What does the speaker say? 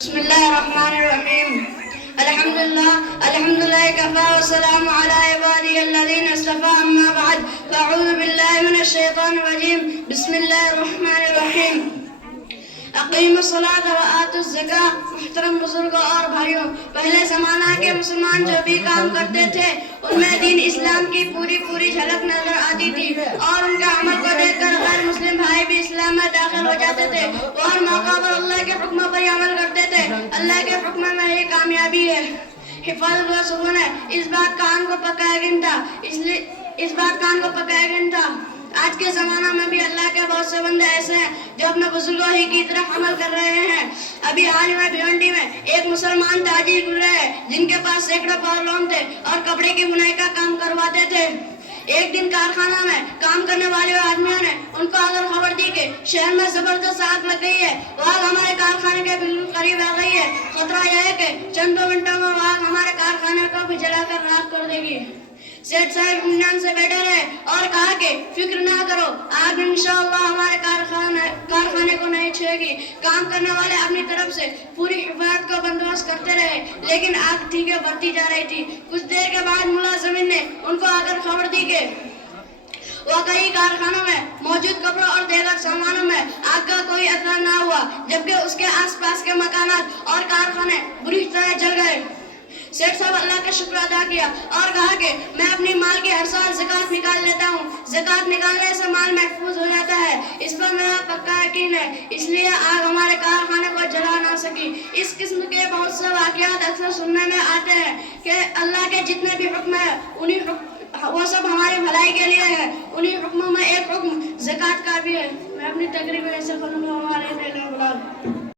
بسم الله الرحمن الرحيم. الحمد لله كفى والسلام على عباده الذين اصطفى. أما بعد فأعوذ بالله من الشيطان الرجيم. بسم الله الرحمن الرحيم. اقیم الصلاۃ و آتوا الزکاۃ. محترم بزرگوں اور بھائیوں، پہلے زمانہ کے مسلمان جو بھی کام کرتے تھے ان میں دین اسلام کی پوری جھلک نظر آتی تھی اور ان کے عمل کو دیکھ کر غیر مسلم بھائی بھی اسلام میں داخل ہو جاتے تھے. وہ ہر موقع پر اللہ کے حکموں پر عمل کرتے تھے. اللہ کے حکم میں ہی کامیابی ہے. حفاظت و سکون ہے. اس بات کان کو پکایا گن تھا. آج کے زمانہ میں بھی اللہ کے بہت سے بندے ایسے ہیں جو اپنے بزرگوں ہی کی طرف عمل کر رہے ہیں. ابھی حال ہی میں بھیونڈی میں ایک مسلمان تاجر گزرے ہیں جن کے پاس سینکڑوں پاور لوم تھے اور کپڑے کی بنائی کا کام کرواتے تھے. ایک دن کارخانہ میں کام کرنے والے آدمیوں نے ان کو اگر خبر دی کہ شہر میں زبردست آگ لگ گئی ہے. وہ آگ ہمارے کارخانے کے بالکل قریب آ گئی ہے. خطرہ یہ ہے کہ چند 2 منٹوں میں وہ آگ ہمارے کارخانے کو بھی جلا کر راکھ کر دے گی. سیٹھ صاحب اطمینان سے بیٹھے رہے اور کہا کہ فکر نہ کرو، آگ انشاءاللہ ہمارے کارخانے کو نہیں چھوئے گی. کام کرنے والے اپنی طرف سے پوری حفاظت کا بندوبست کرتے رہے لیکن آگ ٹھیکے بڑھتی جا رہی تھی. کچھ دیر کے بعد ملازمین نے ان کو آ کر خبر دی کہ واقعی کارخانوں میں موجود کپڑوں اور دیگر سامانوں میں آگ کا کوئی اثر نہ ہوا جبکہ اس کے آس پاس کے مکانات اور کارخانے بری طرح جل گئے. سیٹھ صاحب اللہ کا شکر ادا کیا اور کہا کہ میں اپنی مال کی ہر سال زکوٰۃ نکال لیتا ہوں. زکوٰۃ نکالنے سے مال محفوظ ہو جاتا ہے. اس پر میرا پکا یقین ہے، اس لیے آگ ہمارے کارخانے کو جلا نہ سکی. اس قسم کے بہت سے واقعات اکثر سننے میں آتے ہیں کہ اللہ کے جتنے بھی حکم ہیں وہ سب ہماری بھلائی کے لیے ہے. انہی حکموں میں ایک حکم زکوٰۃ کا بھی ہے. میں اپنی تقریر ایسے کروں گا. ہمارے